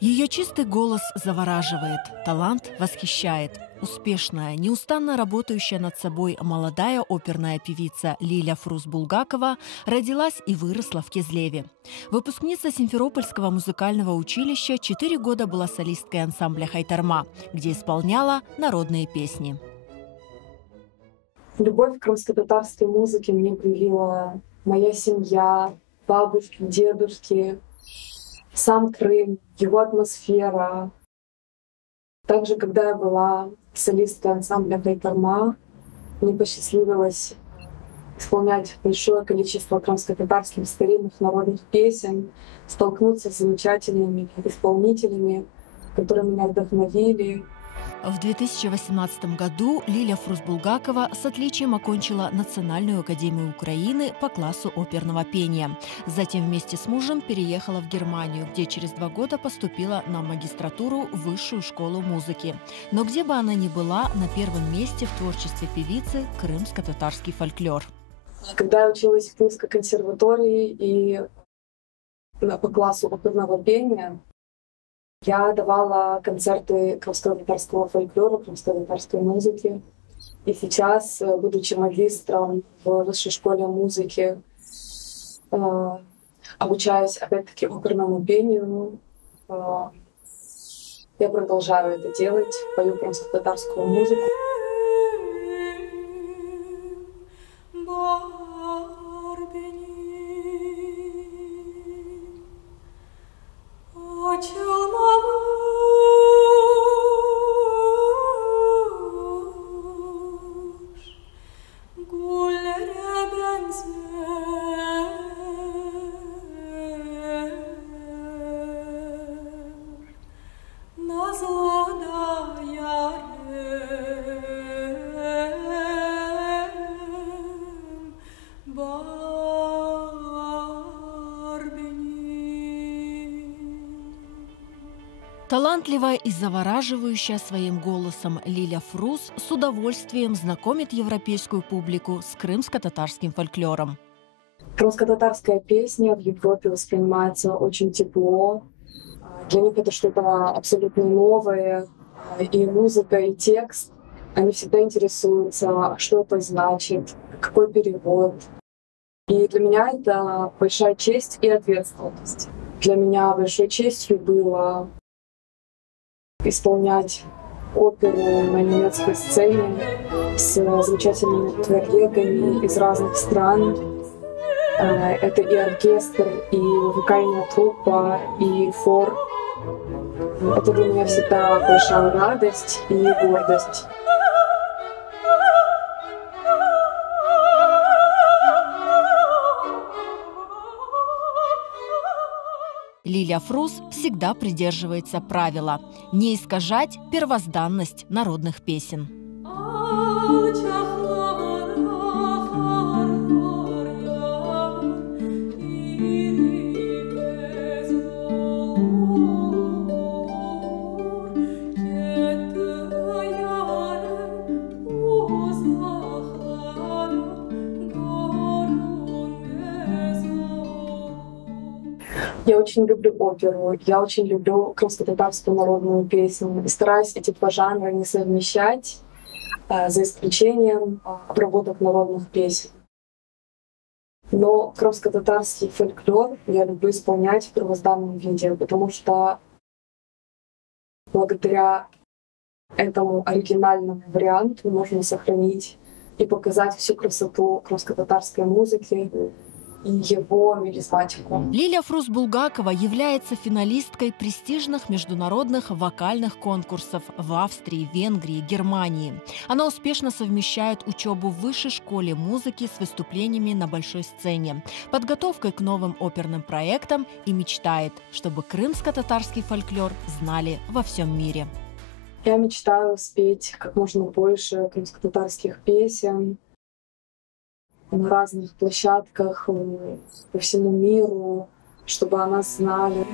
Ее чистый голос завораживает, талант восхищает. Успешная, неустанно работающая над собой молодая оперная певица Лиля Фрус-Булгакова родилась и выросла в Кизлеве. Выпускница Симферопольского музыкального училища 4 года была солисткой ансамбля «Хайтарма», где исполняла народные песни. Любовь к крымско-татарской музыке мне привила моя семья, бабушки, дедушки, сам Крым, его атмосфера. Также, когда я была солисткой ансамбля «Хайтарма», мне посчастливилось исполнять большое количество крымско-татарских старинных народных песен, столкнуться с замечательными исполнителями, которые меня вдохновили. В 2018 году Лиля Фрус-Булгакова с отличием окончила Национальную академию Украины по классу оперного пения. Затем вместе с мужем переехала в Германию, где через 2 года поступила на магистратуру в Высшую школу музыки. Но где бы она ни была, на первом месте в творчестве певицы крымско-татарский фольклор. Когда я училась в Крымской консерватории и по классу оперного пения, я давала концерты крымско-татарского фольклора, крымско-татарской музыки. И сейчас, будучи магистром в Высшей школе музыки, обучаюсь опять-таки оперному пению. Я продолжаю это делать, пою крымско-татарскую музыку. Талантливая и завораживающая своим голосом Лиля Фрус с удовольствием знакомит европейскую публику с крымско-татарским фольклором. Крымско-татарская песня в Европе воспринимается очень тепло. Для них это что-то абсолютно новое. И музыка, и текст. Они всегда интересуются, что это значит, какой перевод. И для меня это большая честь и ответственность. Для меня большой честью было исполнять оперу на немецкой сцене с замечательными коллегами из разных стран. Это и оркестр, и вокальная труппа, и хор. Это для меня всегда большая радость и гордость. Лиля Фрус всегда придерживается правила – не искажать первозданность народных песен. Я очень люблю оперу, я очень люблю крымско-татарскую народную песню. И стараюсь эти два жанра не совмещать, за исключением обработок народных песен. Но крымско-татарский фольклор я люблю исполнять в первозданном виде, потому что благодаря этому оригинальному варианту можно сохранить и показать всю красоту крымско-татарской музыки и его мелизматику. Лиля Фрус-Булгакова является финалисткой престижных международных вокальных конкурсов в Австрии, Венгрии, Германии. Она успешно совмещает учебу в Высшей школе музыки с выступлениями на большой сцене, подготовкой к новым оперным проектам и мечтает, чтобы крымско-татарский фольклор знали во всем мире. Я мечтаю спеть как можно больше крымско-татарских песен. на разных площадках по всему миру, чтобы о нас знали.